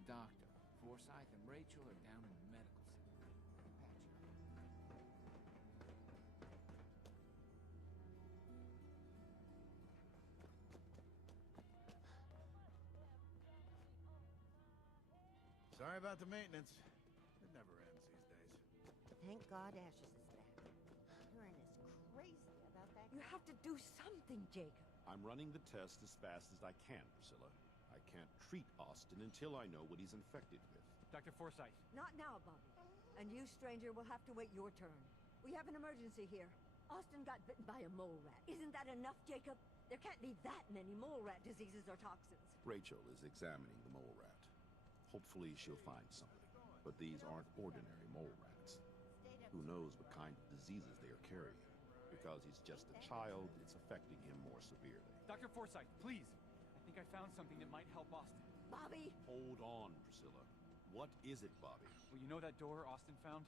a doctor. Forsyth and Rachel are down in the medical center. Patch you up. Sorry about the maintenance. It never ends these days. Thank God Ashes is back. Karen is crazy about that. You have to do something, Jacob. I'm running the test as fast as I can, Priscilla. I can't treat Austin until I know what he's infected with. Dr. Forsyth. Not now, Bobby. And you, stranger, will have to wait your turn. We have an emergency here. Austin got bitten by a mole rat. Isn't that enough, Jacob? There can't be that many mole rat diseases or toxins. Rachel is examining the mole rat. Hopefully she'll find something. But these aren't ordinary mole rats. Who knows what kind of diseases they are carrying? Because he's just a child, it's affecting him more severely. Dr. Forsyth, please! I think I found something that might help Austin. Bobby! Hold on, Priscilla. What is it, Bobby? Well, you know that door Austin found?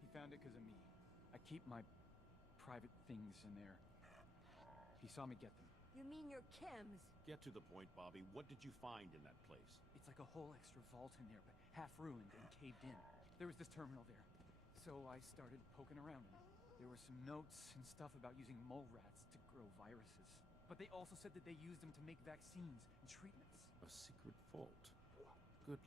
He found it because of me. I keep my private things in there. He saw me get them. You mean your chems? Get to the point, Bobby. What did you find in that place? It's like a whole extra vault in there, but half ruined and caved in. There was this terminal there. So I started poking around in it. There were some notes and stuff about using mole rats to grow viruses. But they also said that they used them to make vaccines and treatments. A secret vault. Good.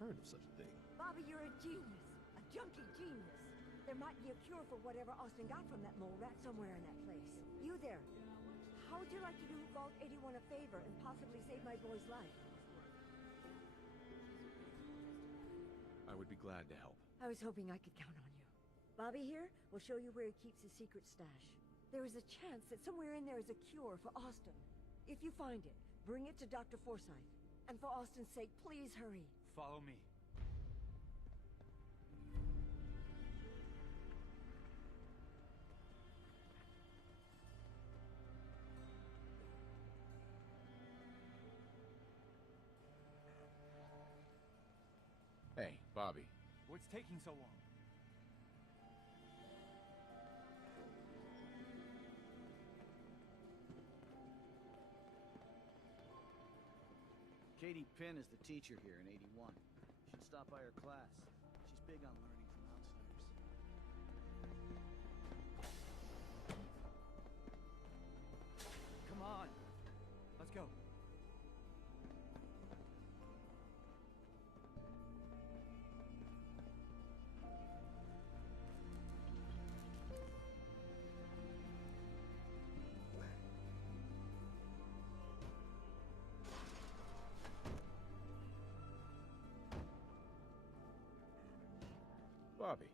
heard of such a thing. Bobby, you're a genius. A junkie genius. There might be a cure for whatever Austin got from that mole rat somewhere in that place. You there. How would you like to do Vault 81 a favor and possibly save my boy's life? I would be glad to help. I was hoping I could count on you. Bobby here will show you where he keeps his secret stash. There is a chance that somewhere in there is a cure for Austin. If you find it, bring it to Dr. Forsyth. And for Austin's sake, please hurry. Follow me. Hey, Bobby. What's taking so long? Katie Pinn is the teacher here in 81. You should stop by her class. She's big on learning from outsiders. Come on. Let's go. Bobby.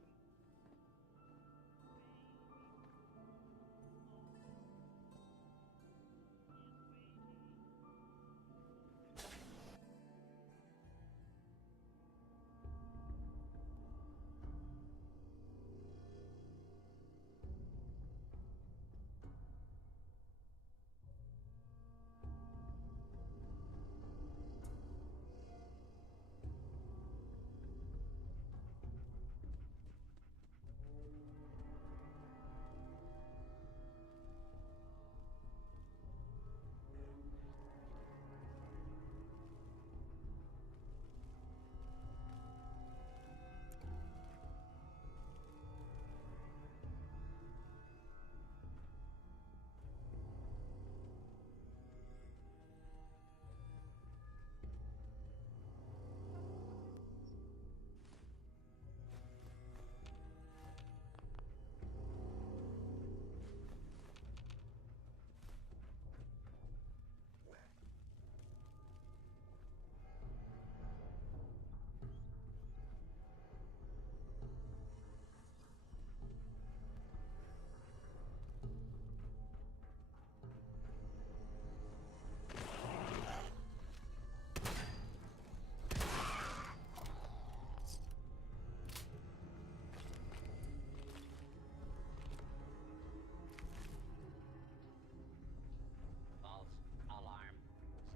False alarm.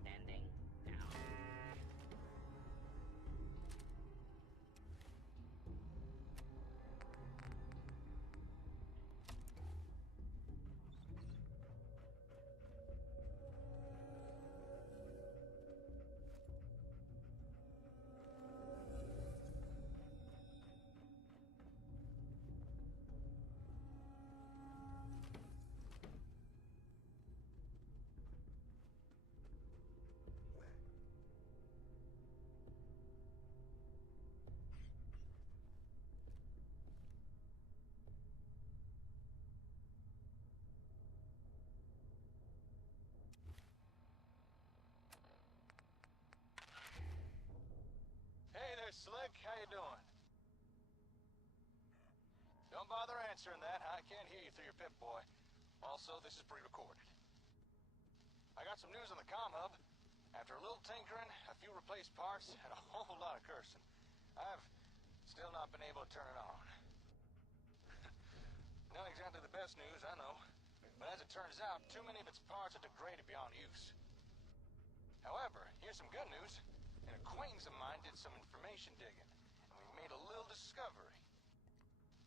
Standing down. Hey there, Slick. How you doing? Don't bother answering that. I can't hear you through your Pip-Boy. Also, this is pre-recorded. I got some news on the comm hub. After a little tinkering, a few replaced parts, and a whole lot of cursing, I've still not been able to turn it on. Not exactly the best news, I know. But as it turns out, too many of its parts are degraded beyond use. However, here's some good news. An acquaintance of mine did some information digging, and we made a little discovery.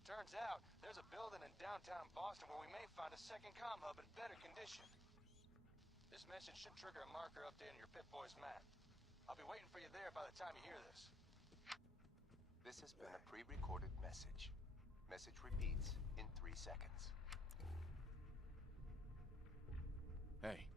Turns out, there's a building in downtown Boston where we may find a second comm hub in better condition. This message should trigger a marker update on your Pip-Boy's map. I'll be waiting for you there by the time you hear this. This has been a pre-recorded message. Message repeats in 3 seconds. Hey.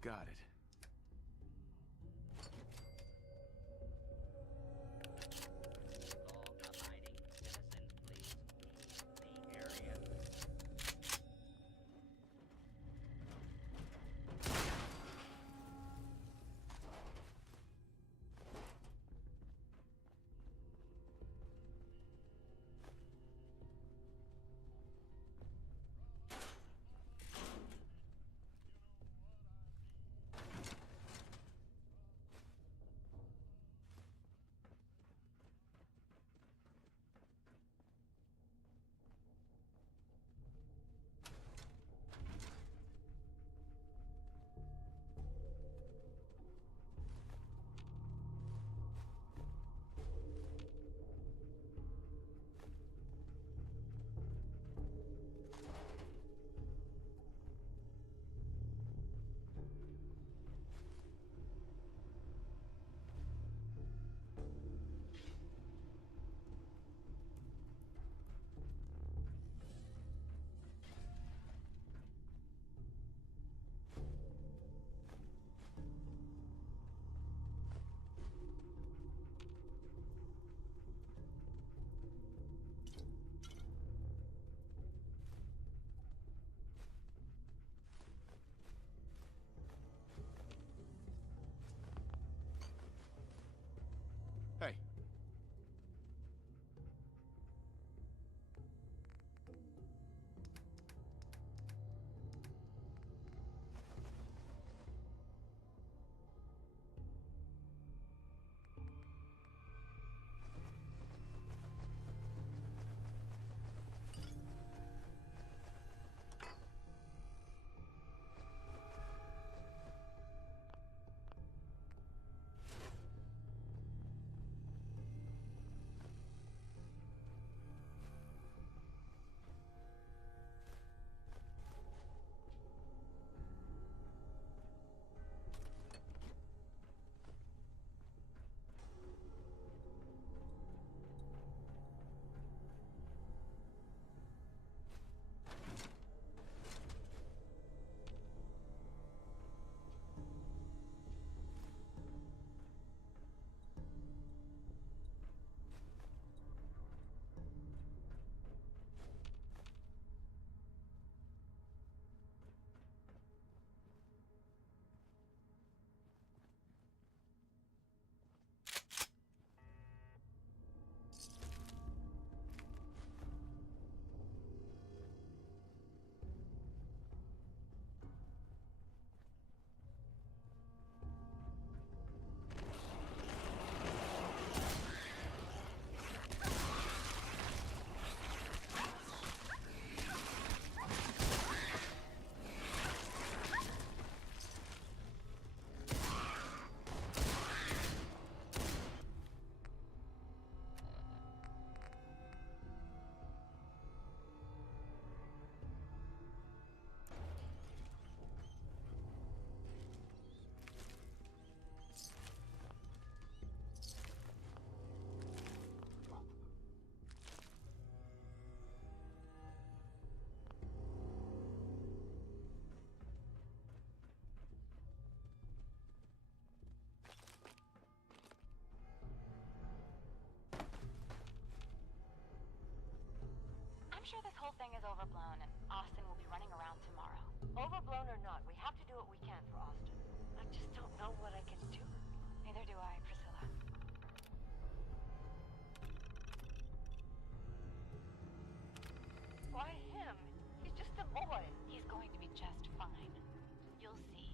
Got it. Law-abiding citizens, please leave the area. Hey. I'm sure this whole thing is overblown, and Austin will be running around tomorrow. Overblown or not, we have to do what we can for Austin. I just don't know what I can do. Neither do I, Priscilla. Why him? He's just a boy. He's going to be just fine. You'll see.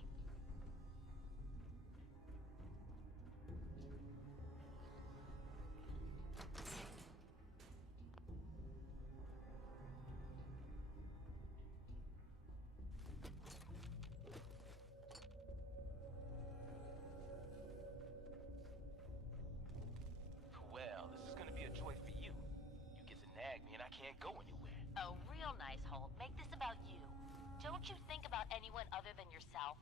Well, this is gonna be a joy for you. You get to nag me and I can't go anywhere. Oh, real nice, Holt. Make this about you. Don't you think about anyone other than yourself?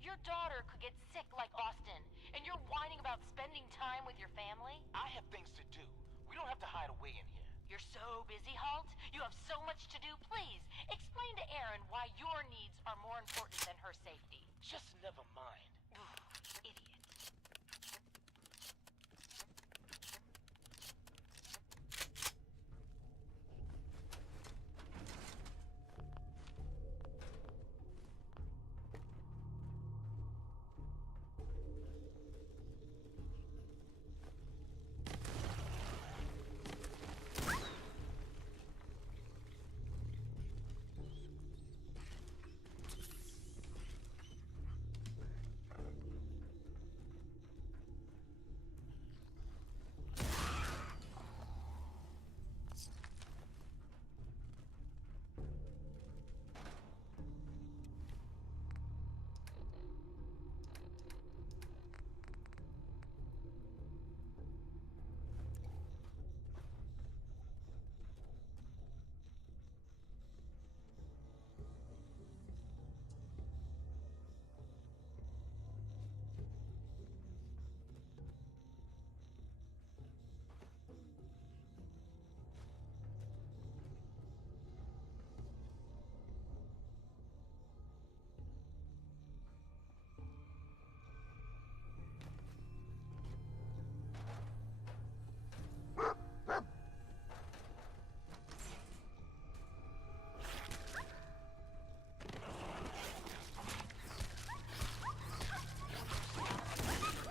Your daughter could get sick like Austin, and you're whining about spending time with your family? I have things to do. We don't have to hide away in here. You're so busy, Holt. You have so much to do. Please, explain to Erin why your needs are more important than her safety. Just never mind. Idiot.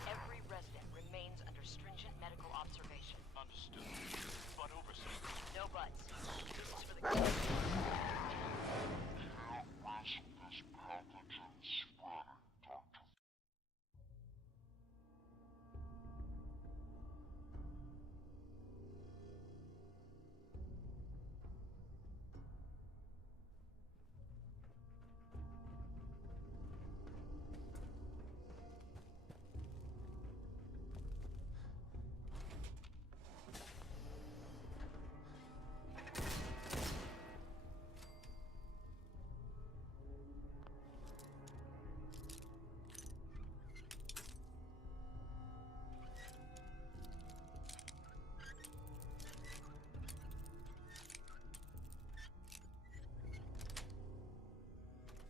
Every resident remains under stringent medical observation. Understood. But oversight. No buts. This is for the kids.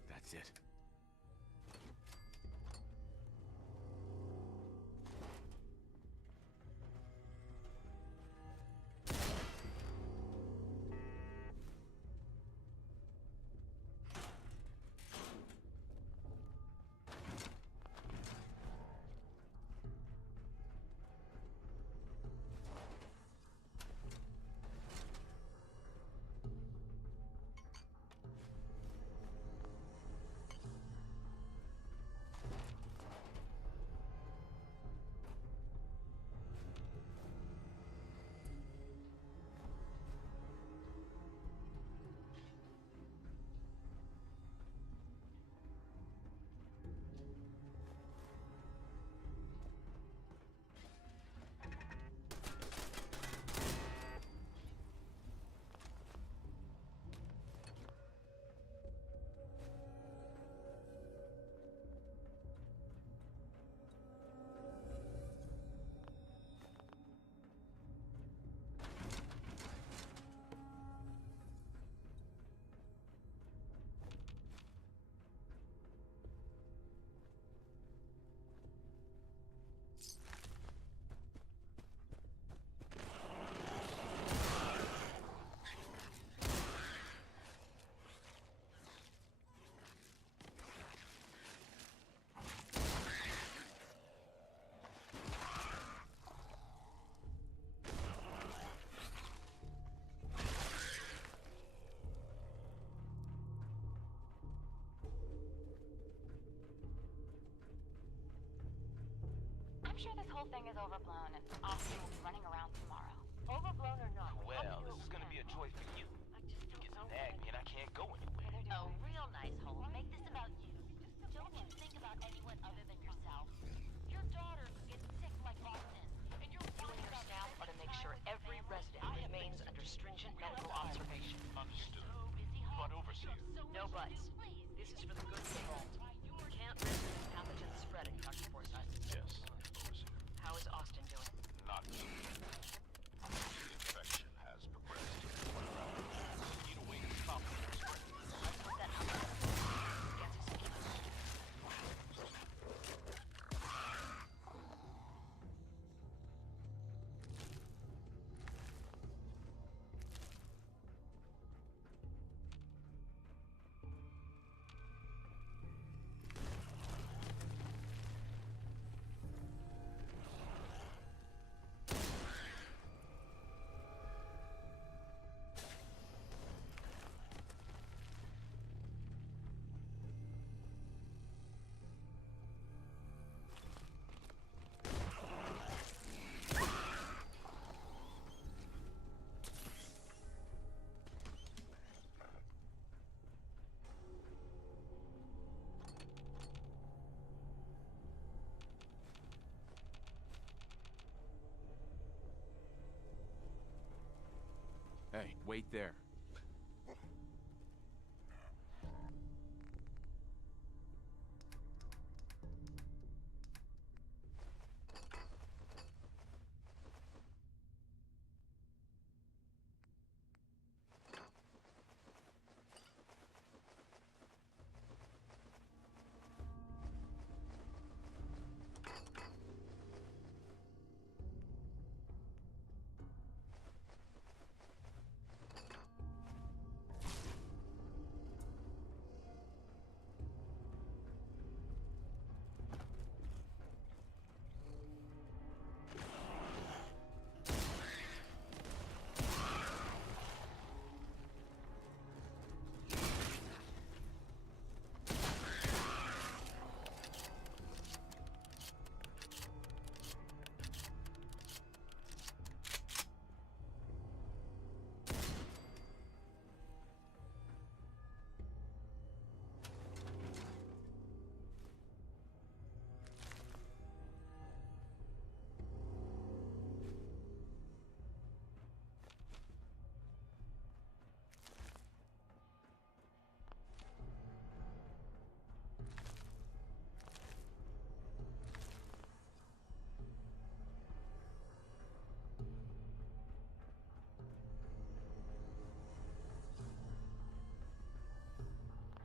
That's it. I'm sure this whole thing is overblown and Austin will be running around tomorrow. Overblown or not? Well, this is gonna be a joy for you. I just You don't get to know. nag me and I can't go anywhere. Oh, real nice, Holt. Make this about you. Don't you think about anyone other than yourself? Your daughter could get sick like Austin, and you're worried about staff are to make sure every resident remains under stringent medical observation. Understood. So busy, Holt. But overseer. No buts. This is for the good of the world. Can't risk this pathogen spreading, Dr. Forsyth. Yes, overseer. How is Austin doing? Not good. The infection has progressed. We need a way to stop it from spreading. Let's put that out there. Guess it's Hey, wait there.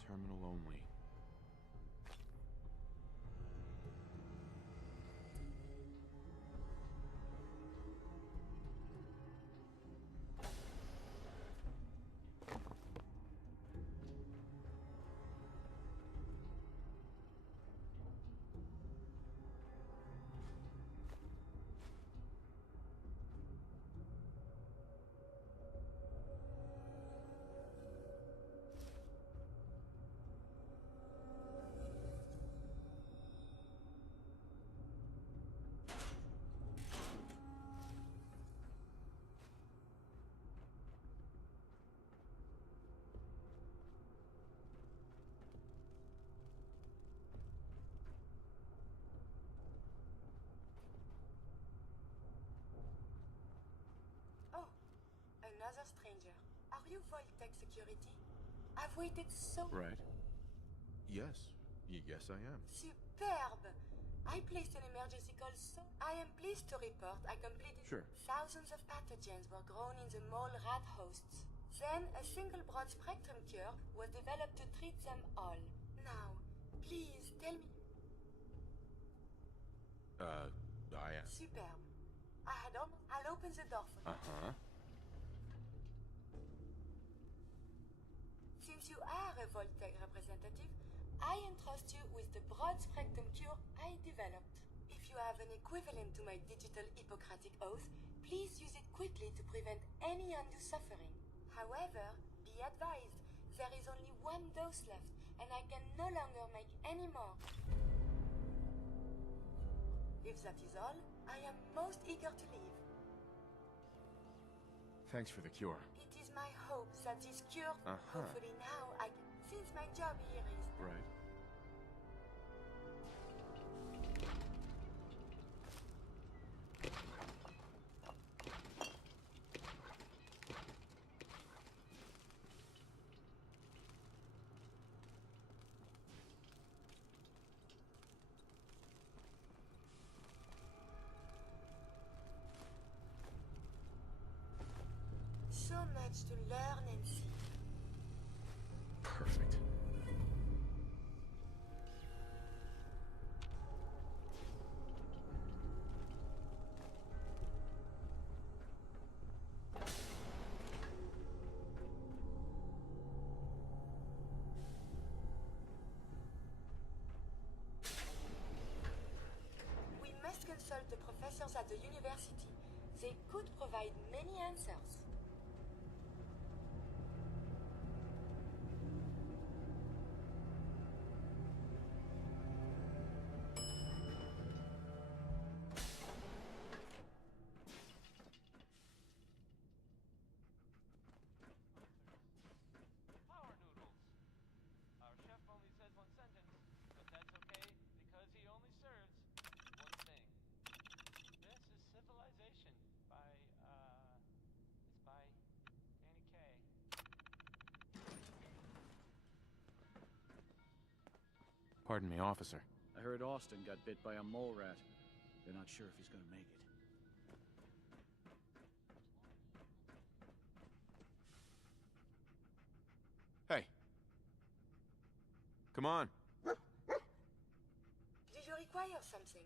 Terminal only. Oh, another stranger. Are you Voltec security? I've waited so... Right. Yes. Yes, I am. Superb! I placed an emergency call so... I am pleased to report I completed... Sure. Thousands of pathogens were grown in the mole rat hosts. Then a single broad-spectrum cure was developed to treat them all. Now, please tell me... I am. Superb. I'll open the door for you. Uh-huh. Since you are a Voltec representative, I entrust you with the broad-spectrum cure I developed. If you have an equivalent to my digital Hippocratic oath, please use it quickly to prevent any undue suffering. However, be advised, there is only one dose left, and I can no longer make any more. If that is all, I am most eager to leave. Thanks for the cure. It is my hope that this cure, hopefully now, since my job here is... Right. So much to learn and see. Perfect. We must consult the professors at the university. They could provide many answers. Power noodles. Our chef only says one sentence, but that's okay because he only serves one thing. This is civilization by, Pardon me, officer. I heard Austin got bit by a mole rat. They're not sure if he's gonna make it. Hey. Come on. Do you require something?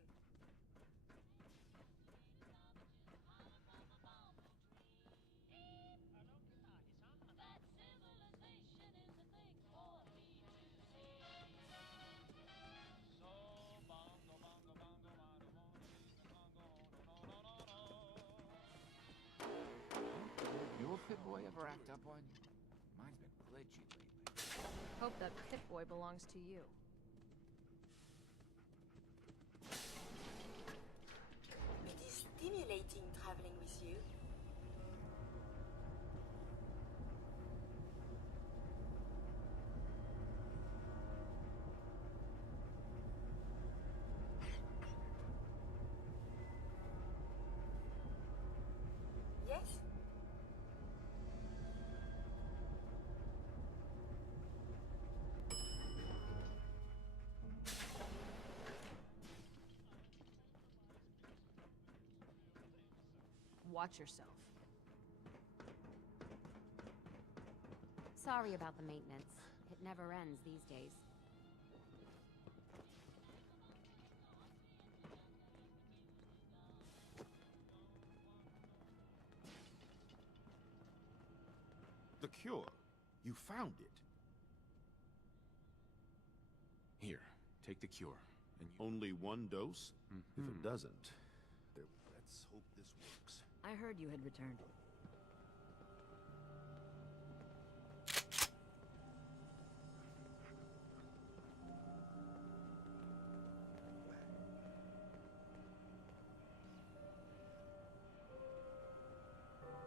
Your pit boy ever act up on you? Mine's been glitchy lately. Hope that pit boy belongs to you. It is stimulating traveling with you. Yes? Watch yourself. Sorry about the maintenance. It never ends these days. The cure. You found it. Here, take the cure. And you... Only one dose? Mm-hmm. If it doesn't, let's hope this works. I heard you had returned.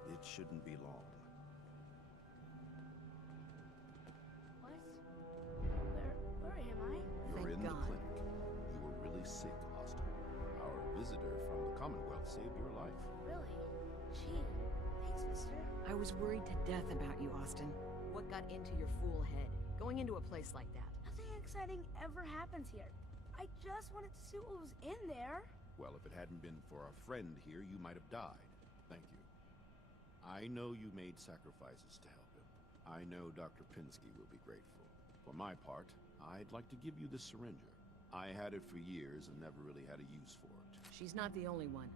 It shouldn't be long. What? Where am I? You're Thank in the God. clinic. You were really sick, Austin. Our visitor from the Commonwealth saved your life. Really? Gee, thanks, mister. I was worried to death about you, Austin. What got into your fool head? Going into a place like that. Nothing exciting ever happens here. I just wanted to see what was in there. Well, if it hadn't been for our friend here, you might have died. Thank you. I know you made sacrifices to help him. I know Dr. Pinsky will be grateful. For my part, I'd like to give you this syringer. I had it for years and never really had a use for it. She's not the only one.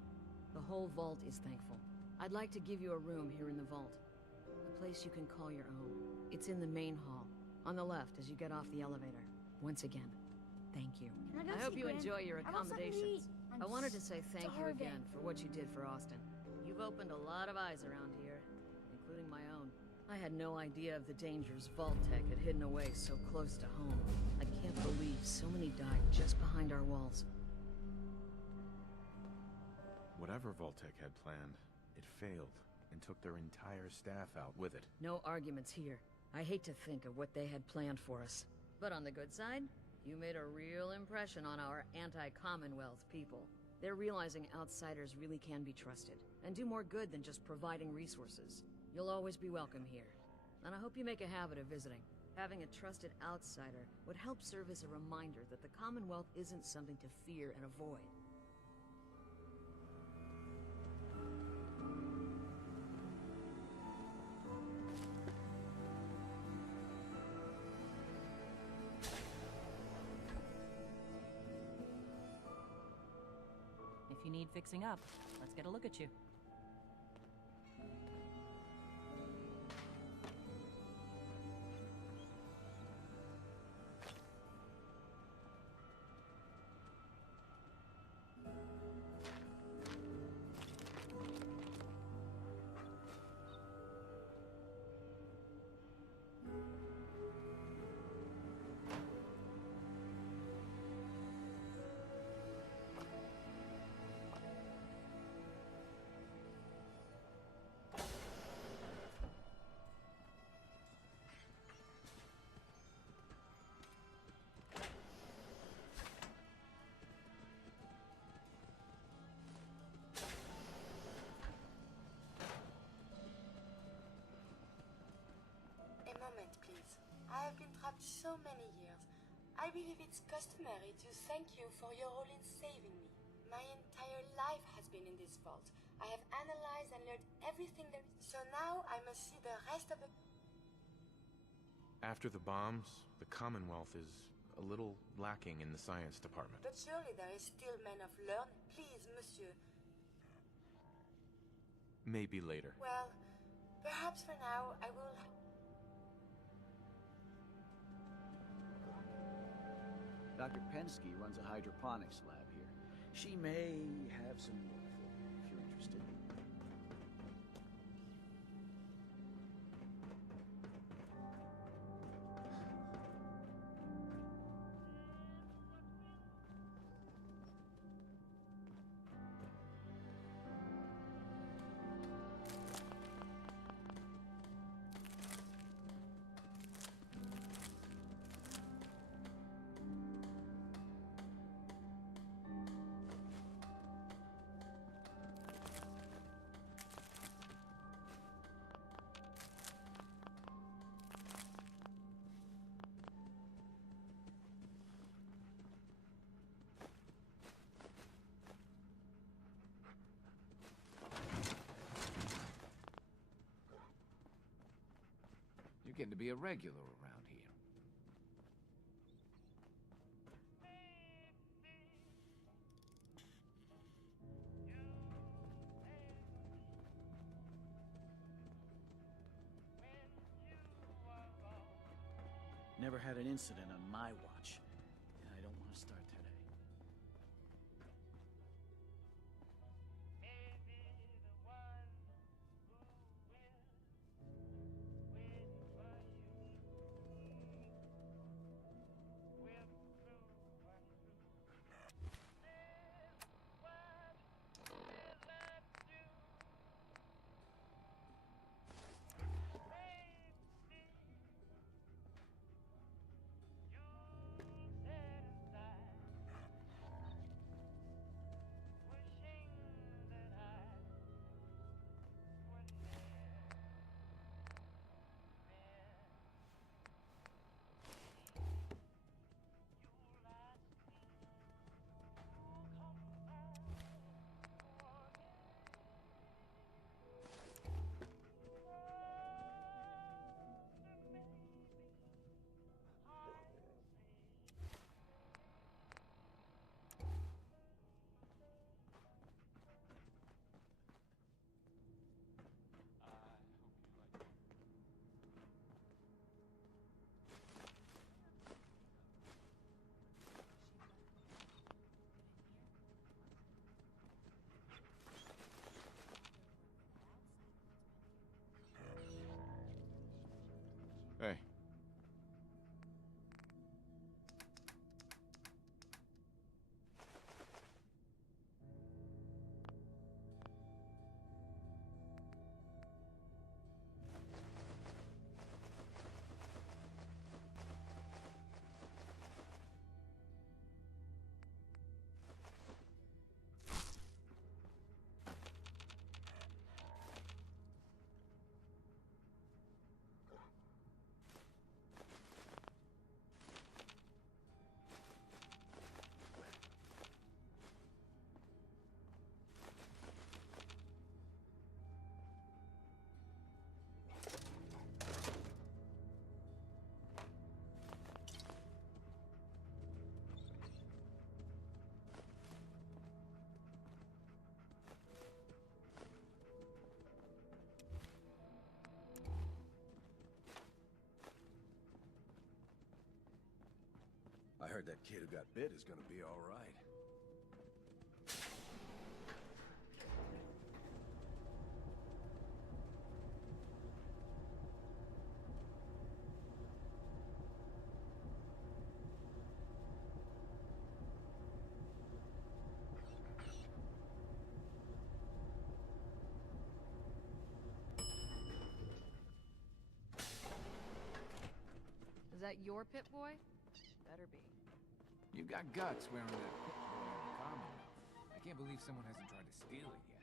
The whole vault is thankful. I'd like to give you a room here in the vault. A place you can call your own. It's in the main hall. On the left as you get off the elevator. Once again, thank you. Can I go I hope see you Gran? enjoy your I want something to accommodations. eat. I'm I wanted to say thank you starving. again for what you did for Austin. You've opened a lot of eyes around here, including my own. I had no idea of the dangers Vault-Tec had hidden away so close to home. I can't believe so many died just behind our walls. Whatever Vault-Tec had planned, it failed and took their entire staff out with it. No arguments here. I hate to think of what they had planned for us. But on the good side, you made a real impression on our anti-Commonwealth people. They're realizing outsiders really can be trusted, and do more good than just providing resources. You'll always be welcome here. And I hope you make a habit of visiting. Having a trusted outsider would help serve as a reminder that the Commonwealth isn't something to fear and avoid. If you need fixing up, let's get a look at you. A moment, please. I have been trapped so many years. I believe it's customary to thank you for your role in saving me. My entire life has been in this vault. I have analyzed and learned everything there is. So now I must see the rest of the... After the bombs, the Commonwealth is a little lacking in the science department. But surely there is still men of learning. Please, monsieur. Maybe later. Well, perhaps for now I will... Dr. Pensky runs a hydroponics lab here. She may have some work for you, if you're interested. You're getting to be a regular around here. Never had an incident on my watch, and I don't want to start today. Hey. I heard that kid who got bit is gonna be all right. Is that your pit boy? Better be. You got guts wearing that pit boy in the Commonwealth. I can't believe someone hasn't tried to steal it yet.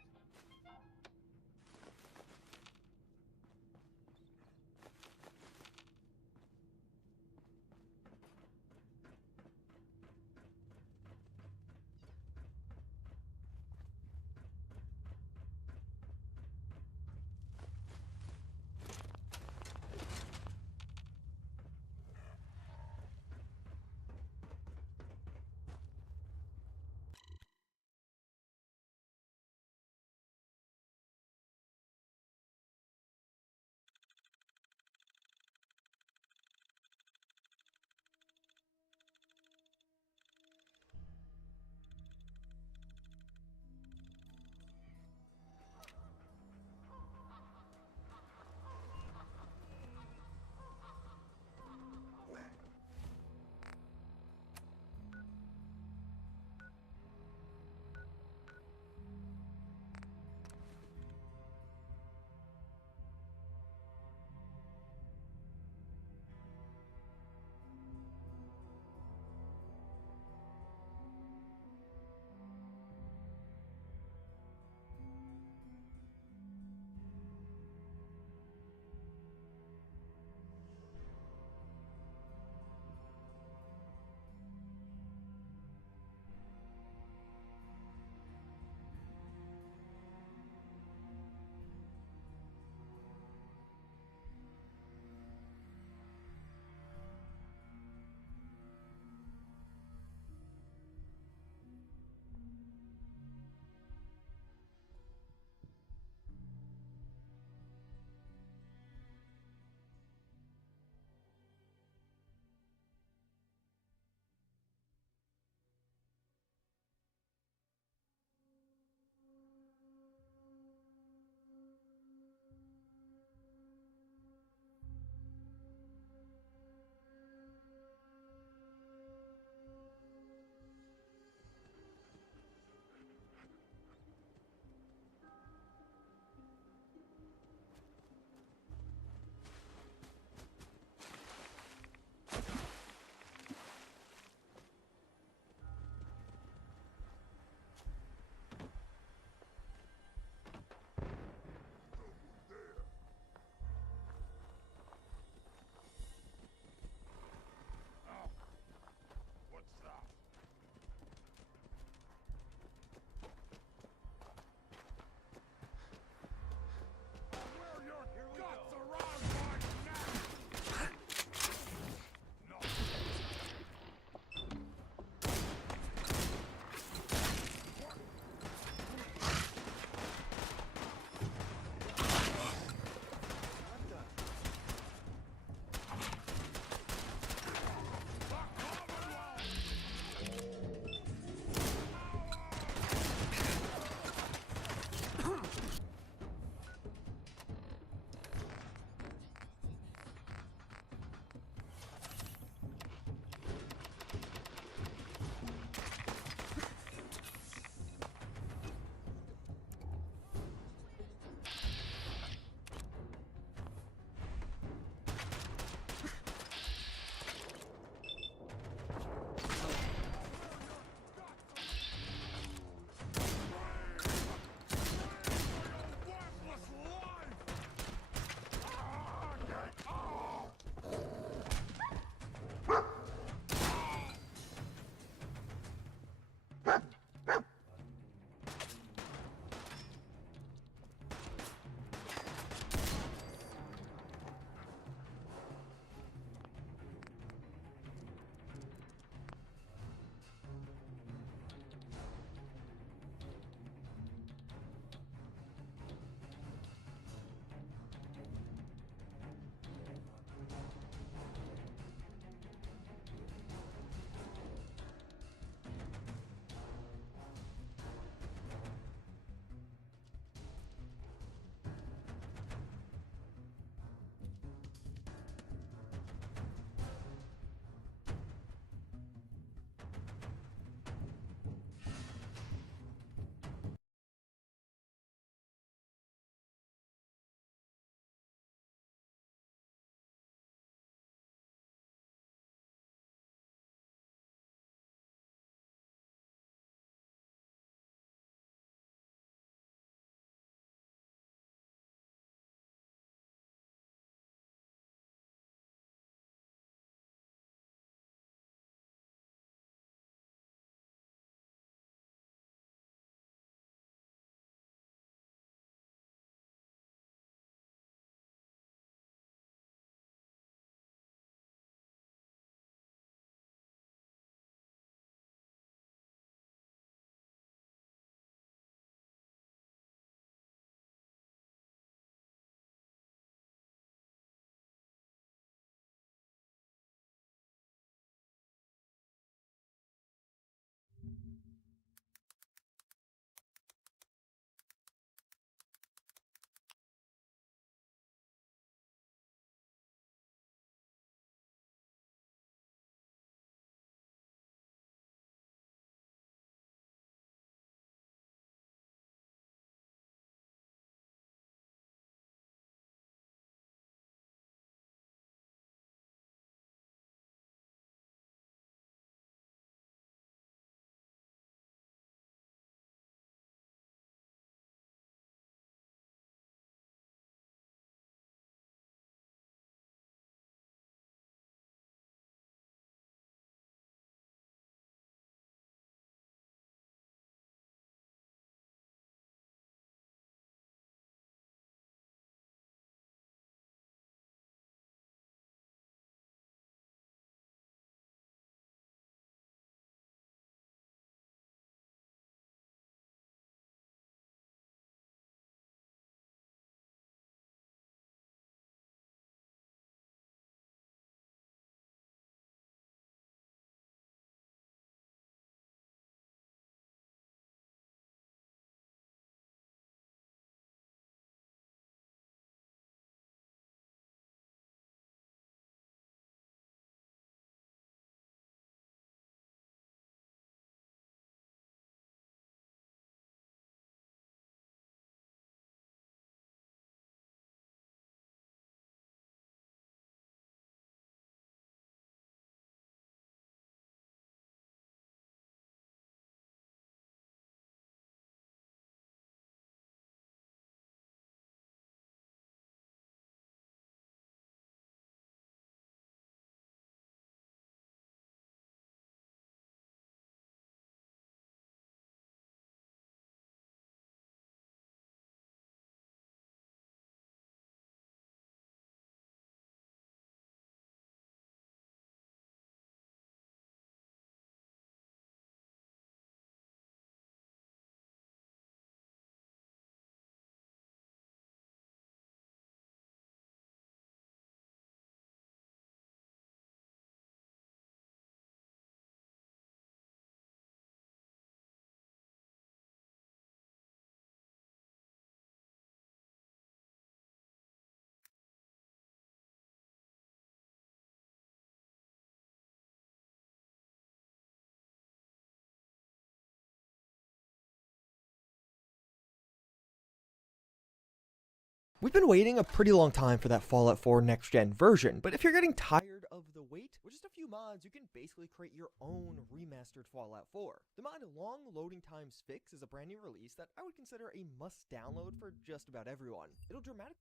We've been waiting a pretty long time for that Fallout 4 next-gen version, but if you're getting tired of the wait, with just a few mods, you can basically create your own remastered Fallout 4. The mod Long Loading Times Fix is a brand new release that I would consider a must-download for just about everyone. It'll dramatically...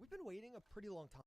We've been waiting a pretty long time.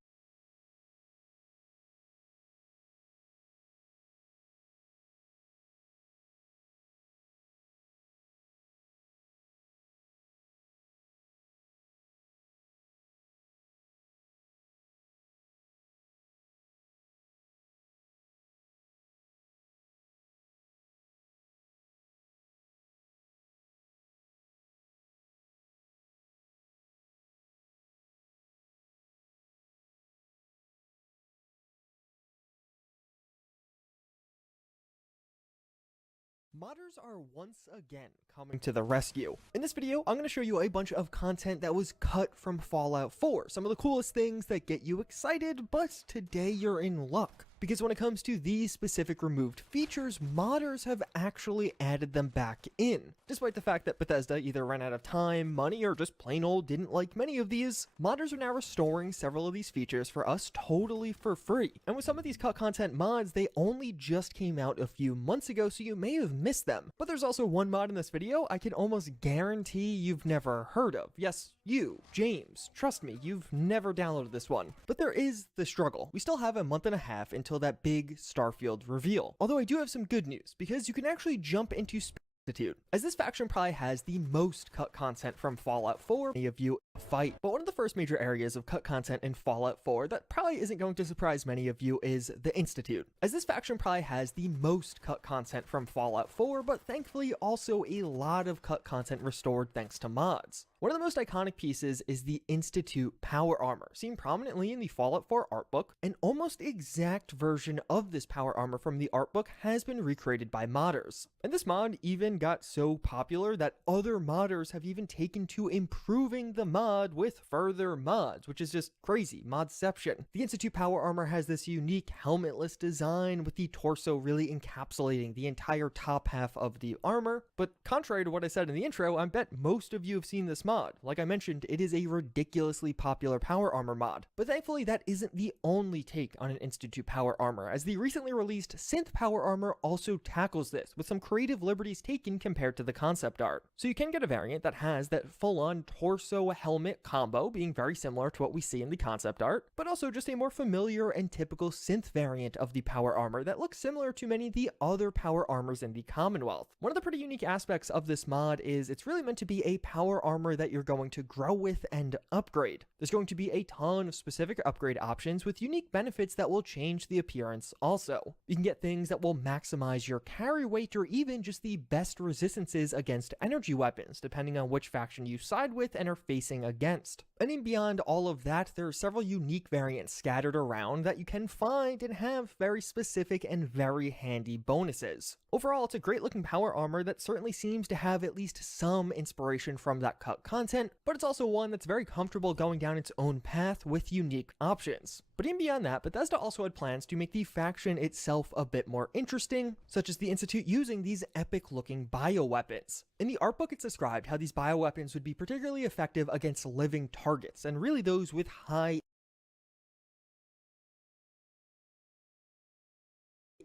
Modders are once again coming to the rescue. In this video, I'm going to show you a bunch of content that was cut from Fallout 4. Some of the coolest things that get you excited, but today you're in luck. Because when it comes to these specific removed features, modders have actually added them back in. Despite the fact that Bethesda either ran out of time, money, or just plain old didn't like many of these, modders are now restoring several of these features for us totally for free. And with some of these cut content mods, they only just came out a few months ago, so you may have missed them. But there's also one mod in this video I can almost guarantee you've never heard of. Yes, you, James, trust me, you've never downloaded this one. But there is the struggle. We still have a month and a half until that big Starfield reveal. Although I do have some good news, because you can actually jump into Institute, as this faction probably has the most cut content from Fallout 4. Many of you fight. But one of the first major areas of cut content in Fallout 4 that probably isn't going to surprise many of you is the Institute, as this faction probably has the most cut content from Fallout 4, but thankfully also a lot of cut content restored thanks to mods. One of the most iconic pieces is the Institute power armor, seen prominently in the Fallout 4 art book. An almost exact version of this power armor from the art book has been recreated by modders. And this mod even got so popular that other modders have even taken to improving the mod with further mods, which is just crazy, modception. The Institute power armor has this unique helmetless design with the torso really encapsulating the entire top half of the armor. But contrary to what I said in the intro, I bet most of you have seen this mod. Like I mentioned, it is a ridiculously popular power armor mod. But thankfully that isn't the only take on an Institute power armor, as the recently released Synth power armor also tackles this, with some creative liberties taken compared to the concept art. So you can get a variant that has that full-on torso helmet combo, being very similar to what we see in the concept art, but also just a more familiar and typical synth variant of the power armor that looks similar to many of the other power armors in the Commonwealth. One of the pretty unique aspects of this mod is it's really meant to be a power armor that you're going to grow with and upgrade. There's going to be a ton of specific upgrade options with unique benefits that will change the appearance also. You can get things that will maximize your carry weight or even just the best resistances against energy weapons, depending on which faction you side with and are facing against. And even beyond all of that, there are several unique variants scattered around that you can find and have very specific and very handy bonuses. Overall, it's a great looking power armor that certainly seems to have at least some inspiration from that cut content, but it's also one that's very comfortable going down its own path with unique options. But even beyond that, Bethesda also had plans to make the faction itself a bit more interesting, such as the Institute using these epic looking bioweapons. In the art book, it's described how these bioweapons would be particularly effective against living targets, and really those with high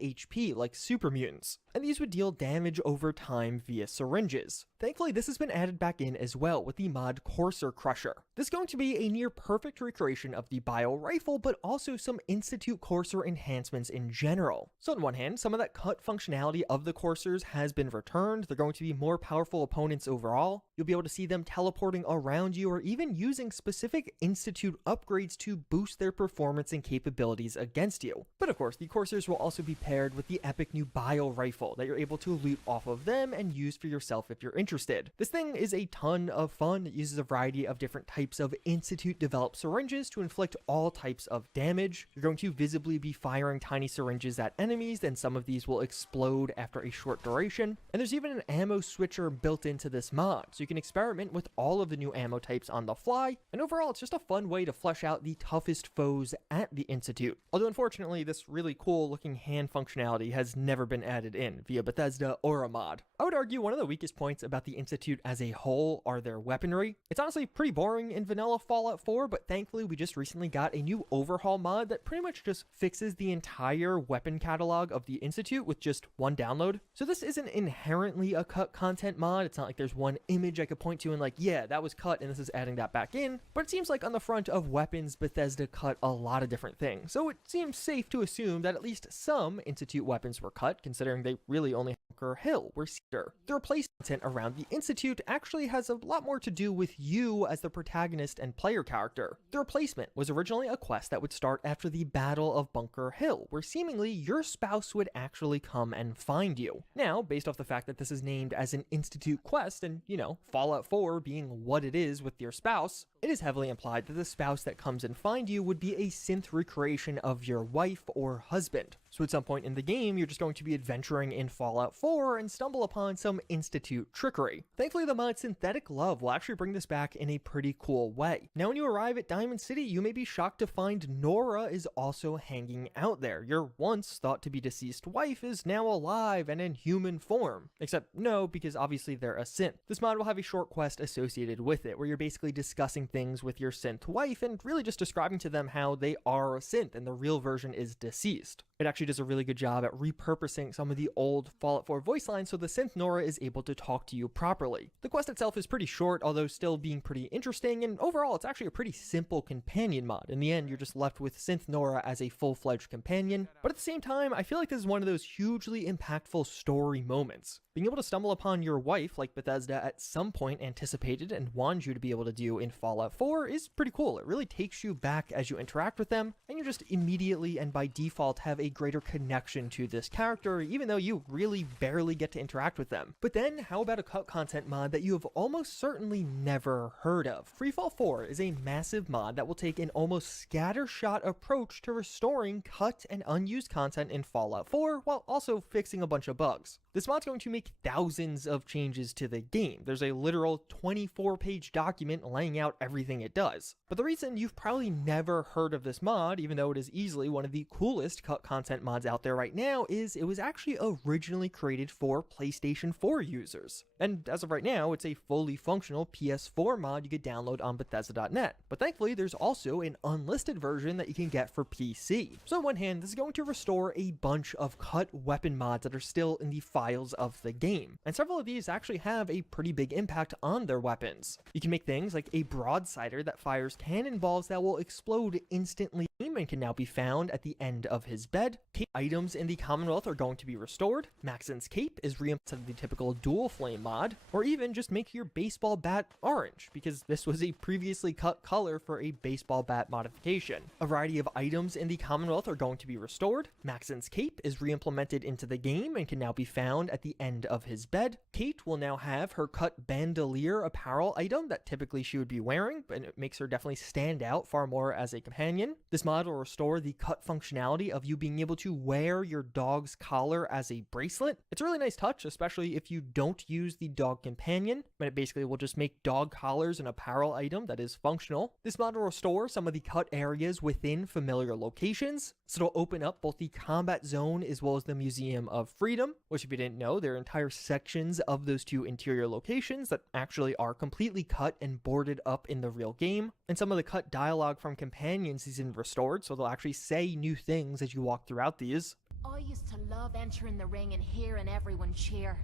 HP like super mutants, and these would deal damage over time via syringes. Thankfully, this has been added back in as well with the mod Courser Crusher. This is going to be a near perfect recreation of the bio rifle, but also some Institute Courser enhancements in general. So on one hand, some of that cut functionality of the coursers has been returned. They're going to be more powerful opponents overall. You'll be able to see them teleporting around you or even using specific Institute upgrades to boost their performance and capabilities against you. But of course, the coursers will also be paired with the epic new bio rifle that you're able to loot off of them and use for yourself if you're interested. interested. This thing is a ton of fun. It uses a variety of different types of Institute-developed syringes to inflict all types of damage. You're going to visibly be firing tiny syringes at enemies, and some of these will explode after a short duration. And there's even an ammo switcher built into this mod, so you can experiment with all of the new ammo types on the fly, and overall it's just a fun way to flesh out the toughest foes at the Institute. Although unfortunately this really cool looking hand functionality has never been added in via Bethesda or a mod. I would argue one of the weakest points about the Institute as a whole are their weaponry. It's honestly pretty boring in vanilla Fallout 4, but thankfully we just recently got a new overhaul mod that pretty much just fixes the entire weapon catalog of the Institute with just one download. So this isn't inherently a cut content mod. It's not like there's one image I could point to and like, yeah, that was cut and this is adding that back in. But it seems like on the front of weapons, Bethesda cut a lot of different things. So it seems safe to assume that at least some Institute weapons were cut, considering they really only Bunker Hill were Cedar. The replaced content around the Institute actually has a lot more to do with you as the protagonist and player character. The replacement was originally a quest that would start after the Battle of Bunker Hill, where seemingly your spouse would actually come and find you. Now, based off the fact that this is named as an Institute quest and, you know, Fallout 4 being what it is with your spouse, it is heavily implied that the spouse that comes and find you would be a synth recreation of your wife or husband. So at some point in the game, you're just going to be adventuring in Fallout 4 and stumble upon some Institute trickery. Thankfully, the mod Synthetic Love will actually bring this back in a pretty cool way. Now, when you arrive at Diamond City, you may be shocked to find Nora is also hanging out there. Your once thought to be deceased wife is now alive and in human form. Except no, because obviously they're a synth. This mod will have a short quest associated with it, where you're basically discussing things with your synth wife and really just describing to them how they are a synth and the real version is deceased. It actually does a really good job at repurposing some of the old Fallout 4 voice lines so the synth Nora is able to talk to you properly. The quest itself is pretty short, although still being pretty interesting, and overall it's actually a pretty simple companion mod. In the end, you're just left with synth Nora as a full-fledged companion, but at the same time, I feel like this is one of those hugely impactful story moments. Being able to stumble upon your wife, like Bethesda at some point anticipated and wanted you to be able to do in Fallout 4, is pretty cool. It really takes you back as you interact with them, and you just immediately and by default have a greater connection to this character, even though you really barely get to interact with them. But then, how about a cut content mod that you have almost certainly never heard of? Freefall 4 is a massive mod that will take an almost scattershot approach to restoring cut and unused content in Fallout 4 while also fixing a bunch of bugs. This mod's going to make thousands of changes to the game. There's a literal 24-page document laying out everything it does. But the reason you've probably never heard of this mod, even though it is easily one of the coolest cut content mods out there right now, is it was actually originally created for PlayStation 4 users. And as of right now, it's a fully functional PS4 mod you could download on Bethesda.net. But thankfully, there's also an unlisted version that you can get for PC. So on one hand, this is going to restore a bunch of cut weapon mods that are still in the files of the game. And several of these actually have a pretty big impact on their weapons. You can make things like a broadsider that fires cannonballs that will explode instantly and can now be found at the end of his bed. Cape items in the Commonwealth are going to be restored. Maxon's cape is reimplemented in the typical dual flame mod, or even just make your baseball bat orange, because this was a previously cut color for a baseball bat modification. A variety of items in the Commonwealth are going to be restored. Maxon's cape is reimplemented into the game and can now be found at the end of his bed. Kate will now have her cut bandolier apparel item that typically she would be wearing, but it makes her definitely stand out far more as a companion. This mod will restore the cut functionality of you being able to wear your dog's collar as a bracelet. It's a really nice touch, especially if you don't use the dog companion, but it basically will just make dog collars an apparel item that is functional. This mod will restore some of the cut areas within familiar locations, so it'll open up both the combat zone as well as the Museum of Freedom, which if you didn't know, there are entire sections of those two interior locations that actually are completely cut and boarded up in the real game. And some of the cut dialogue from companions is restored, so they'll actually say new things as you walk throughout these. I used to love entering the ring and hearing everyone cheer.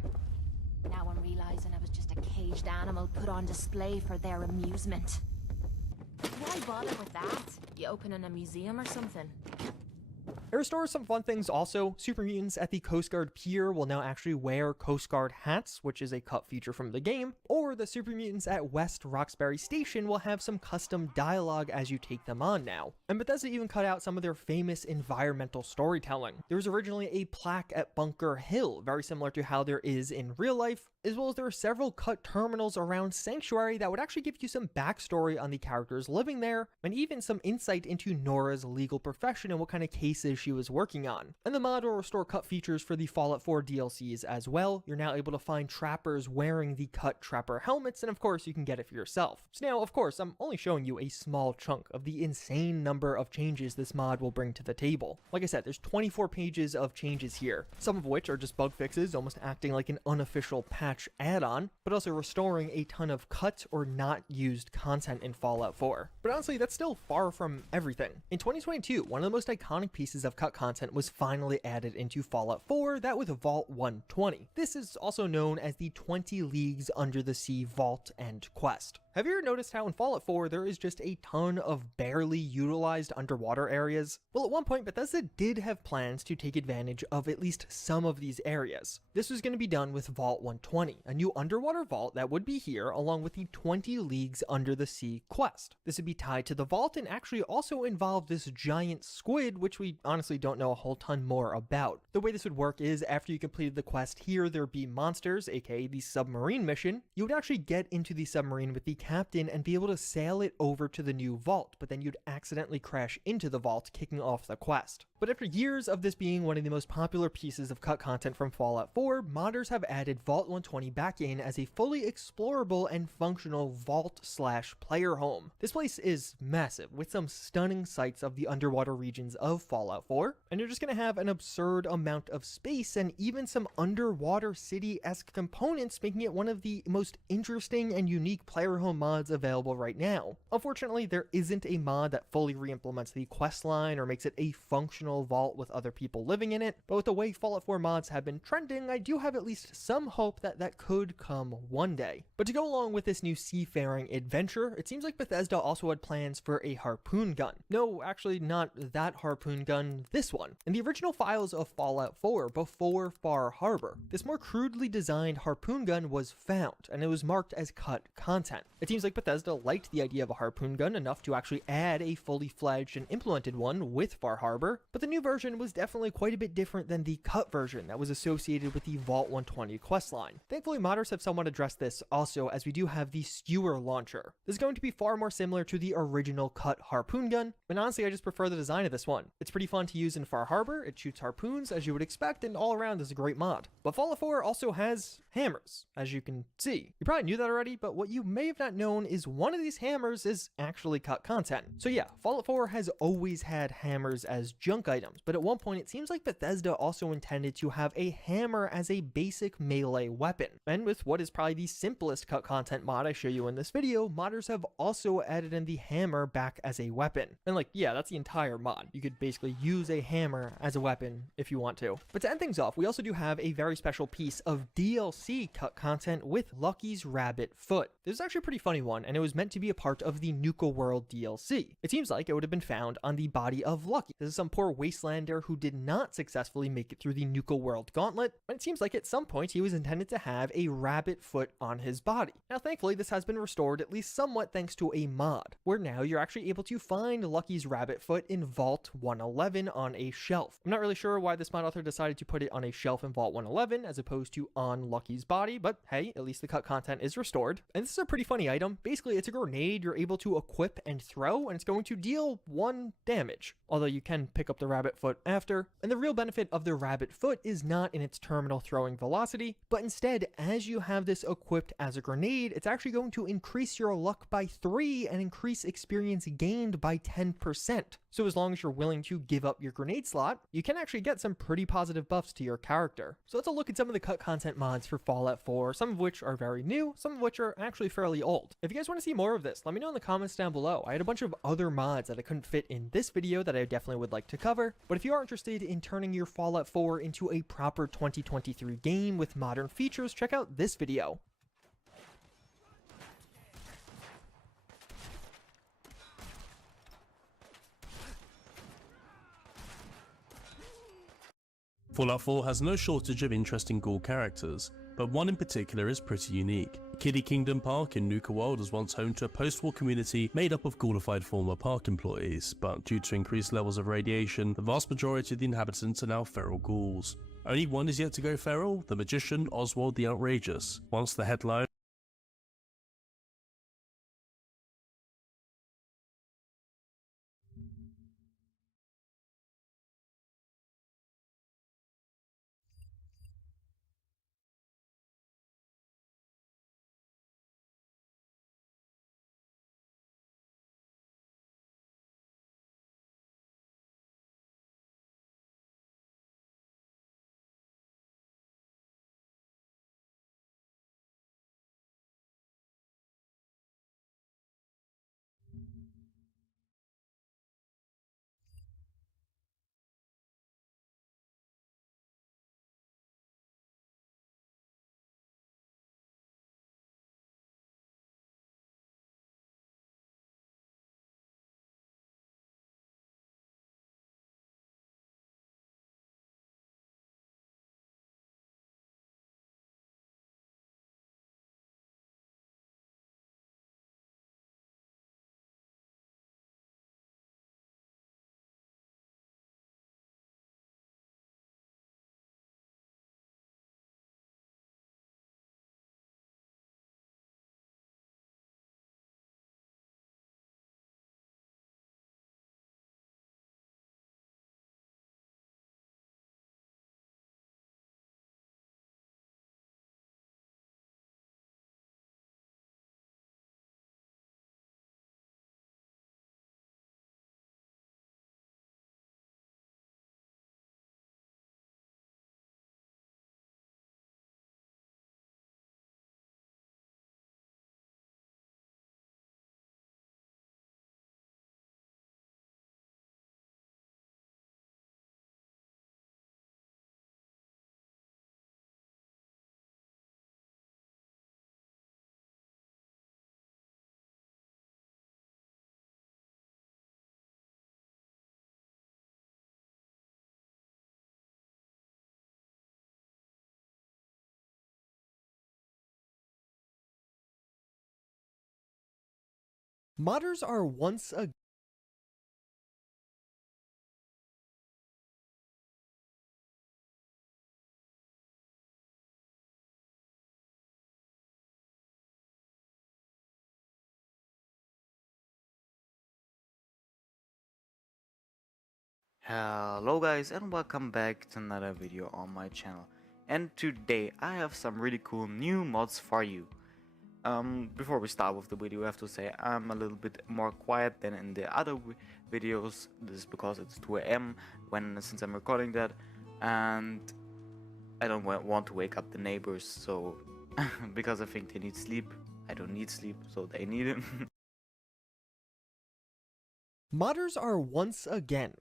Now I'm realizing I was just a caged animal put on display for their amusement. Why bother with that? You opening a museum or something? It restores some fun things also. Super mutants at the Coast Guard Pier will now actually wear Coast Guard hats, which is a cut feature from the game, or the super mutants at West Roxbury Station will have some custom dialogue as you take them on now. And Bethesda even cut out some of their famous environmental storytelling. There was originally a plaque at Bunker Hill, very similar to how there is in real life, as well as there are several cut terminals around Sanctuary that would actually give you some backstory on the characters living there, and even some insight into Nora's legal profession and what kind of cases she was working on. And the mod will restore cut features for the Fallout 4 DLCs as well. You're now able to find trappers wearing the cut trapper helmets, and of course you can get it for yourself. So now, of course, I'm only showing you a small chunk of the insane number of changes this mod will bring to the table. Like I said, there's 24 pages of changes here, some of which are just bug fixes, almost acting like an unofficial patch add-on, but also restoring a ton of cut or not used content in Fallout 4. But honestly, that's still far from everything. In 2022, one of the most iconic pieces of cut content was finally added into Fallout 4, that with Vault 120. This is also known as the 20 Leagues Under the Sea Vault and Quest. Have you ever noticed how in Fallout 4 there is just a ton of barely utilized underwater areas? Well, at one point Bethesda did have plans to take advantage of at least some of these areas. This was going to be done with Vault 120, a new underwater vault that would be here along with the 20 Leagues Under the Sea quest. This would be tied to the vault and actually also involve this giant squid, which we honestly don't know a whole ton more about. The way this would work is after you completed the quest here, there'd be monsters, aka the submarine mission. You would actually get into the submarine with the captain and be able to sail it over to the new vault, but then you'd accidentally crash into the vault, kicking off the quest. But after years of this being one of the most popular pieces of cut content from Fallout 4, modders have added Vault 120 back in as a fully explorable and functional vault/player home. This place is massive, with some stunning sights of the underwater regions of Fallout 4, and you're just going to have an absurd amount of space and even some underwater city-esque components, making it one of the most interesting and unique player home mods available right now. Unfortunately, there isn't a mod that fully re-implements the quest line or makes it a functional vault with other people living in it, but with the way Fallout 4 mods have been trending, I do have at least some hope that that could come one day. But to go along with this new seafaring adventure, it seems like Bethesda also had plans for a harpoon gun. No, actually not that harpoon gun, this one. In the original files of Fallout 4 before Far Harbor, this more crudely designed harpoon gun was found, and it was marked as cut content. It seems like Bethesda liked the idea of a harpoon gun enough to actually add a fully fledged and implemented one with Far Harbor, but the new version was definitely quite a bit different than the cut version that was associated with the Vault 120 questline. Thankfully, modders have somewhat addressed this also, as we do have the skewer launcher. This is going to be far more similar to the original cut harpoon gun, and honestly I just prefer the design of this one. It's pretty fun to use in Far Harbor, it shoots harpoons as you would expect, and all around is a great mod. But Fallout 4 also has hammers, as you can see. You probably knew that already, but what you may have not known is one of these hammers is actually cut content. So yeah, Fallout 4 has always had hammers as junk items, but at one point it seems like Bethesda also intended to have a hammer as a basic melee weapon. And with what is probably the simplest cut content mod I show you in this video, modders have also added in the hammer back as a weapon. And like, yeah, that's the entire mod. You could basically use a hammer as a weapon if you want to. But to end things off, we also do have a very special piece of DLC cut content with Lucky's rabbit foot. This is actually a pretty funny one, and it was meant to be a part of the Nuka World DLC. It seems like it would have been found on the body of Lucky. This is some poor wastelander who did not successfully make it through the Nuka World gauntlet, and it seems like at some point he was intended to have a rabbit foot on his body. Now thankfully this has been restored at least somewhat thanks to a mod, where now you're actually able to find Lucky's rabbit foot in Vault 111 on a shelf. I'm not really sure why this mod author decided to put it on a shelf in Vault 111 as opposed to on Lucky's body, but hey, at least the cut content is restored. And this is a pretty funny item. Basically, it's a grenade you're able to equip and throw, and it's going to deal 1 damage, although you can pick up the rabbit foot after. And the real benefit of the rabbit foot is not in its terminal throwing velocity, but instead, as you have this equipped as a grenade, it's actually going to increase your luck by 3 and increase experience gained by 10%. So as long as you're willing to give up your grenade slot, you can actually get some pretty positive buffs to your character. So let's look at some of the cut content mods for Fallout 4, some of which are very new, some of which are actually fairly old. If you guys want to see more of this, let me know in the comments down below. I had a bunch of other mods that I couldn't fit in this video that I definitely would like to cover, but if you are interested in turning your Fallout 4 into a proper 2023 game with modern features, check out this video. Fallout 4 has no shortage of interesting ghoul characters, but one in particular is pretty unique. Kiddie Kingdom Park in Nuka World was once home to a post-war community made up of ghoulified former park employees, but due to increased levels of radiation, the vast majority of the inhabitants are now feral ghouls. Only one is yet to go feral, the magician Oswald the Outrageous. Once the headline Modders are once again. Hello guys and welcome back to another video on my channel, and today I have some really cool new mods for you. Before we start with the video, I have to say I'm a little bit more quiet than in the other videos. This is because it's 2 AM since I'm recording that, and I don't want to wake up the neighbors, so because I think they need sleep. I don't need sleep, so they need it. Modders are once again.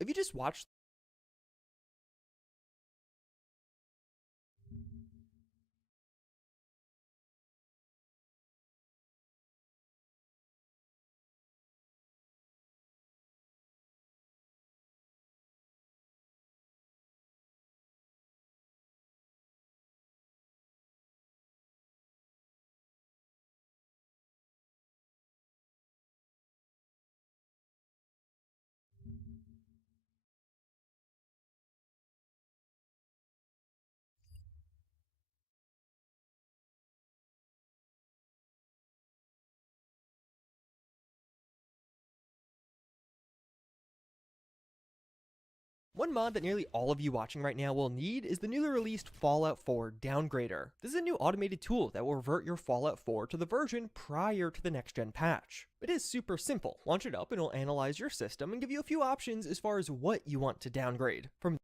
If you just watch one mod that nearly all of you watching right now will need is the newly released Fallout 4 Downgrader. This is a new automated tool that will revert your Fallout 4 to the version prior to the next gen patch. It is super simple. Launch it up and it'll analyze your system and give you a few options as far as what you want to downgrade. From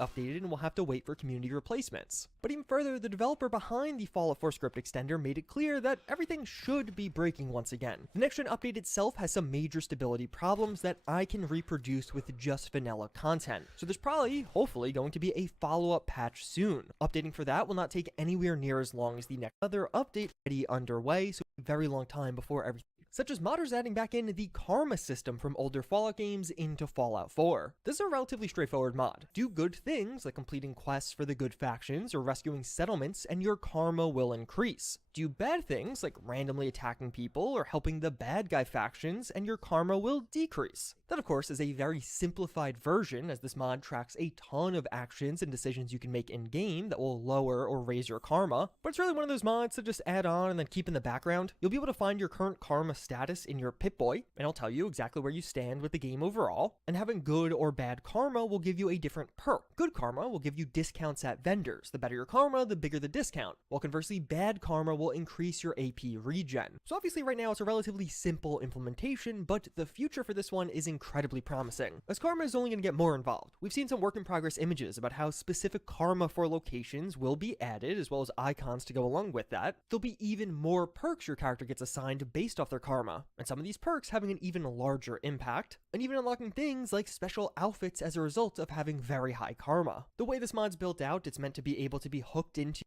updated and will have to wait for community replacements. But even further, the developer behind the Fallout 4 script extender made it clear that everything should be breaking once again. The next gen update itself has some major stability problems that I can reproduce with just vanilla content. So there's probably, hopefully, going to be a follow-up patch soon. Updating for that will not take anywhere near as long as the next other update already underway, so a very long time before everything, such as modders adding back in the karma system from older Fallout games into Fallout 4. This is a relatively straightforward mod. Do good things like completing quests for the good factions or rescuing settlements and your karma will increase. Do bad things like randomly attacking people or helping the bad guy factions and your karma will decrease. That of course is a very simplified version, as this mod tracks a ton of actions and decisions you can make in game that will lower or raise your karma, but it's really one of those mods to just add on and then keep in the background. You'll be able to find your current karma status in your Pip-Boy, and it'll tell you exactly where you stand with the game overall, and having good or bad karma will give you a different perk. Good karma will give you discounts at vendors. The better your karma, the bigger the discount, while conversely bad karma will increase your AP regen. So obviously right now it's a relatively simple implementation, but the future for this one is incredibly promising, as karma is only going to get more involved. We've seen some work in progress images about how specific karma for locations will be added, as well as icons to go along with that. There'll be even more perks your character gets assigned based off their karma, and some of these perks having an even larger impact, and even unlocking things like special outfits as a result of having very high karma. The way this mod's built out, it's meant to be able to be hooked into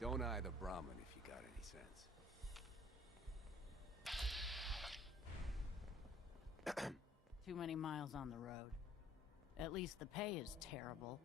Don't eye the Brahmin if you got any sense. Too many miles on the road. At least the pay is terrible.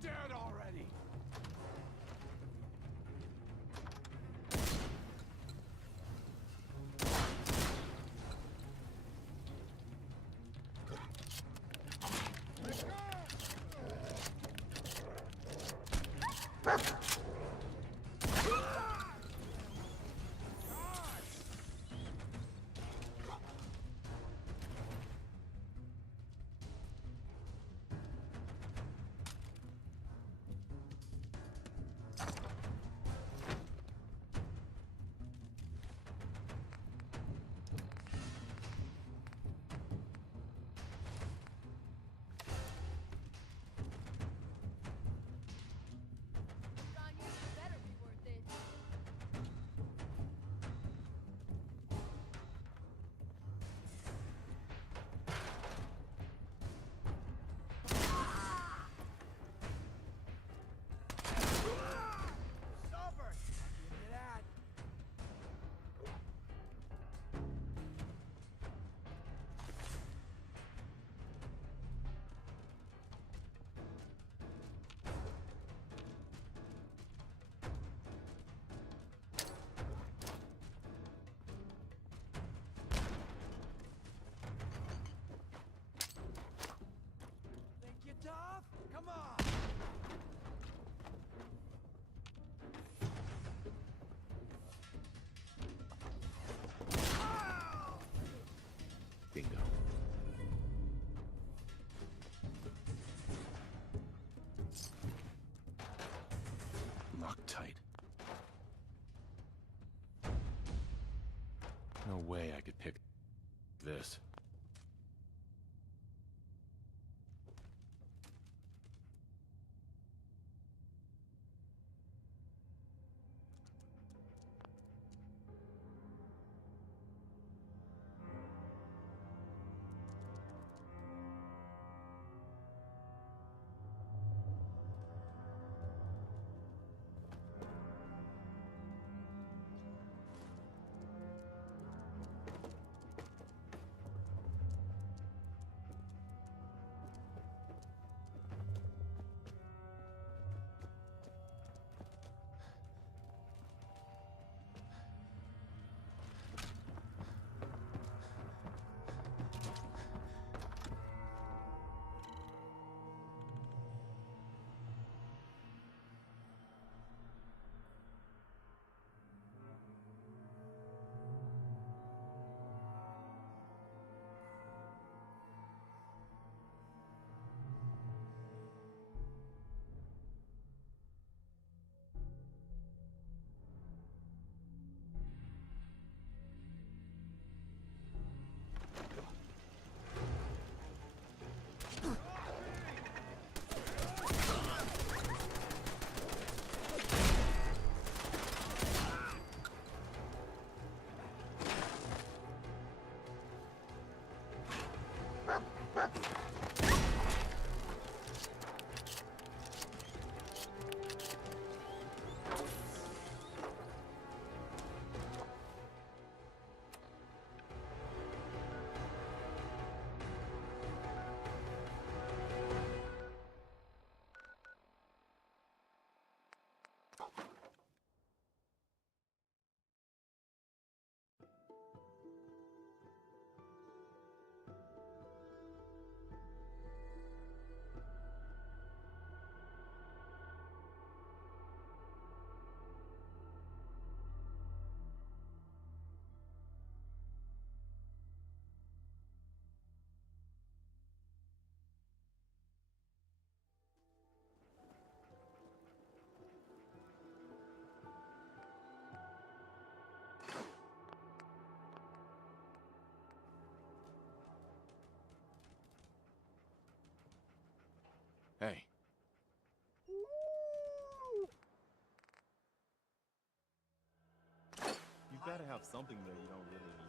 Dead already! Tough? Come on! Bingo. Loctite. No way I could pick this. Hey. You gotta have something there you don't really need.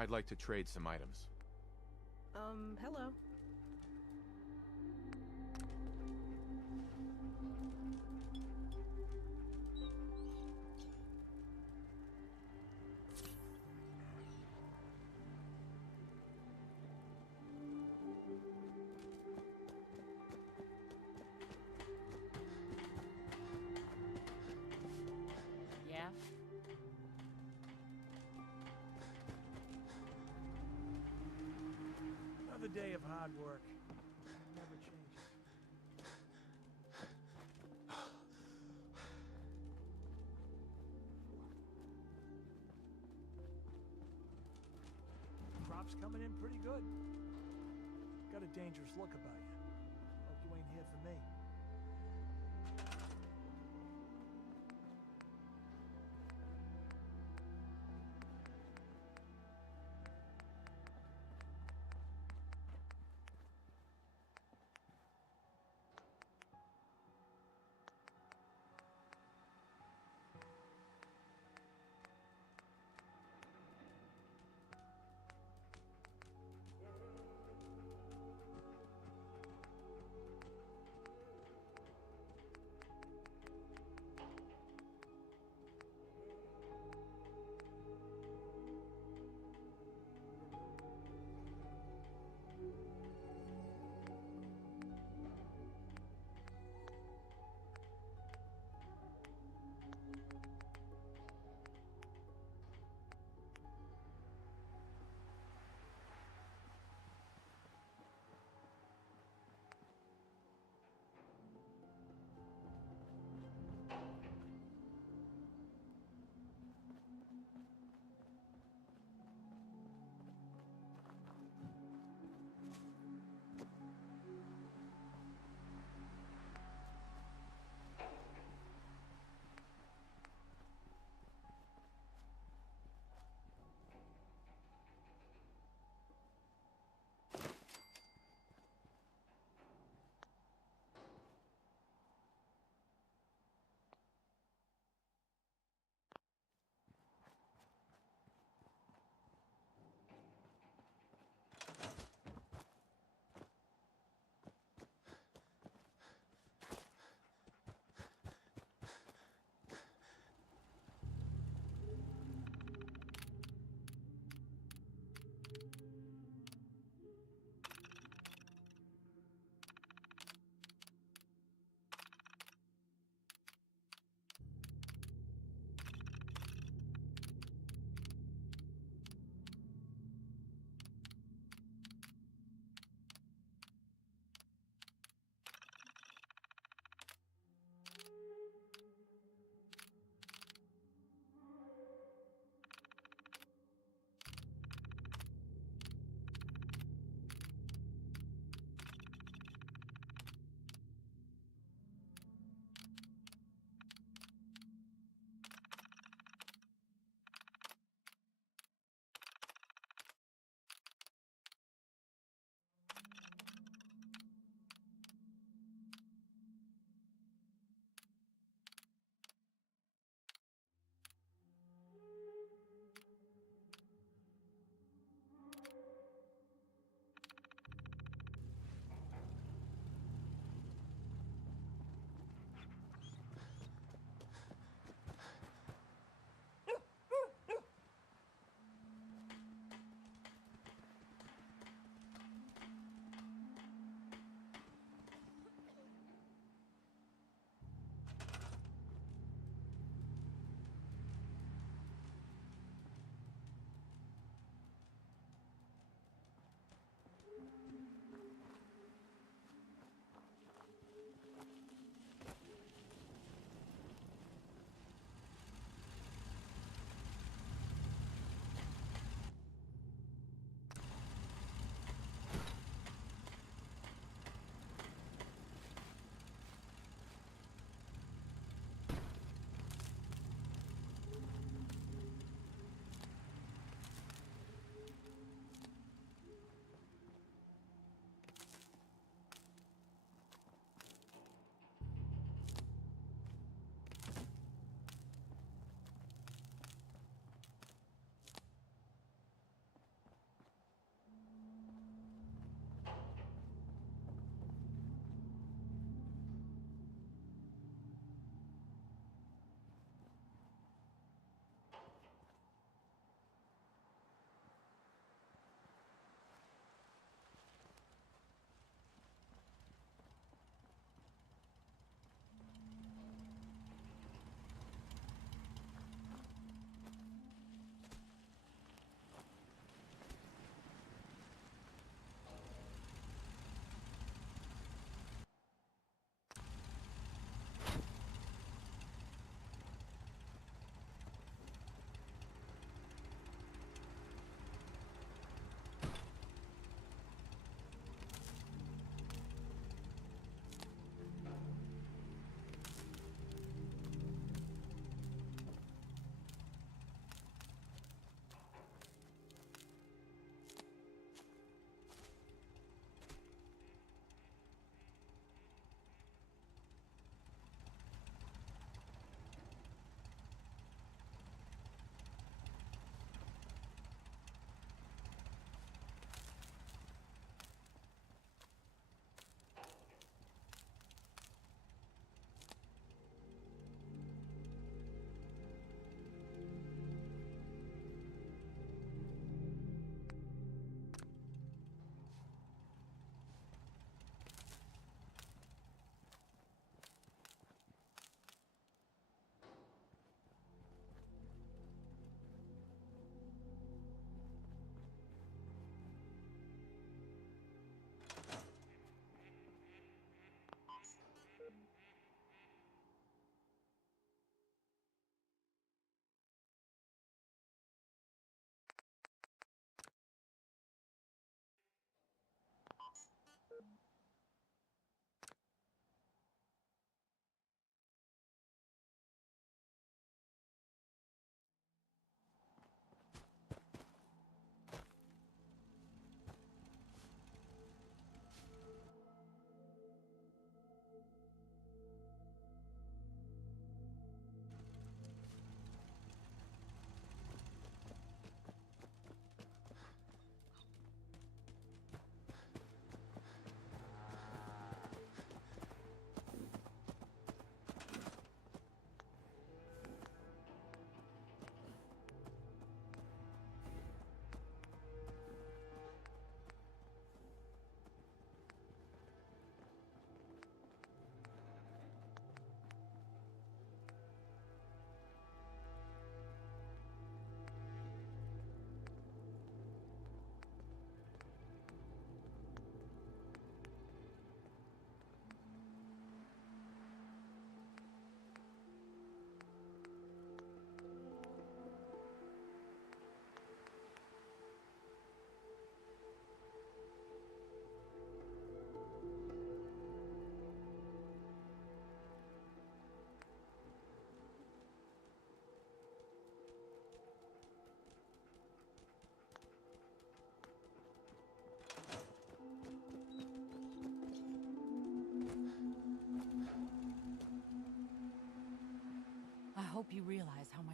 I'd like to trade some items. Hello. Yeah? Another day of hard work. Never changes. Crop's coming in pretty good. Got a dangerous look about you. Hope you ain't here for me.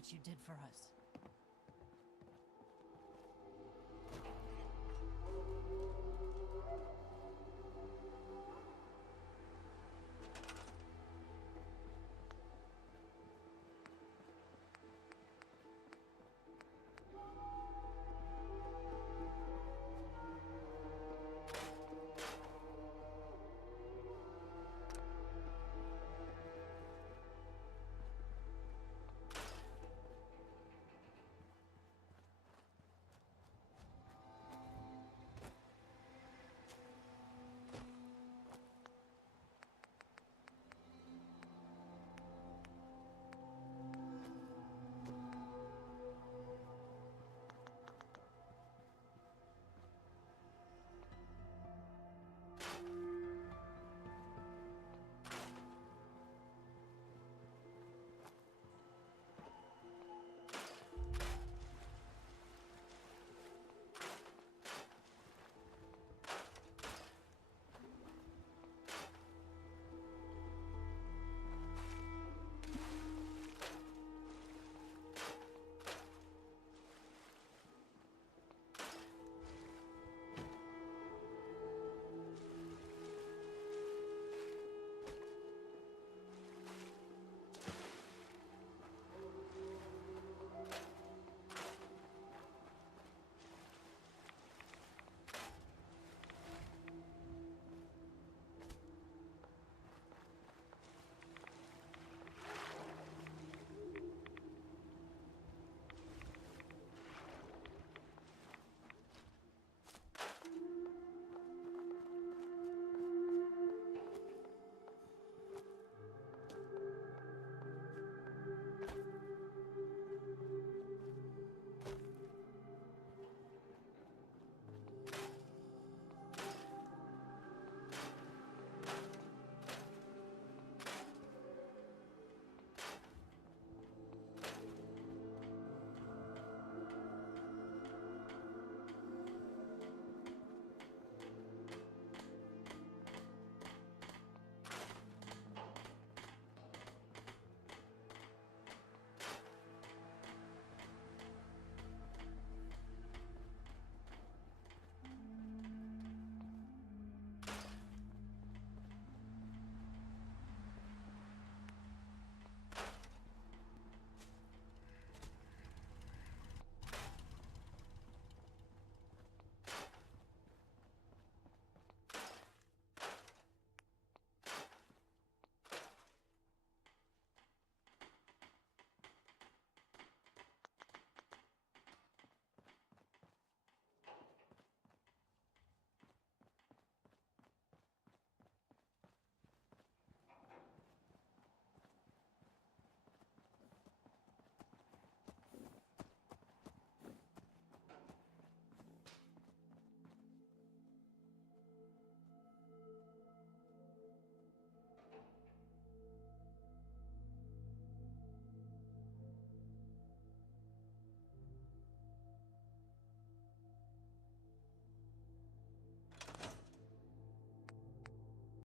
much you did for us.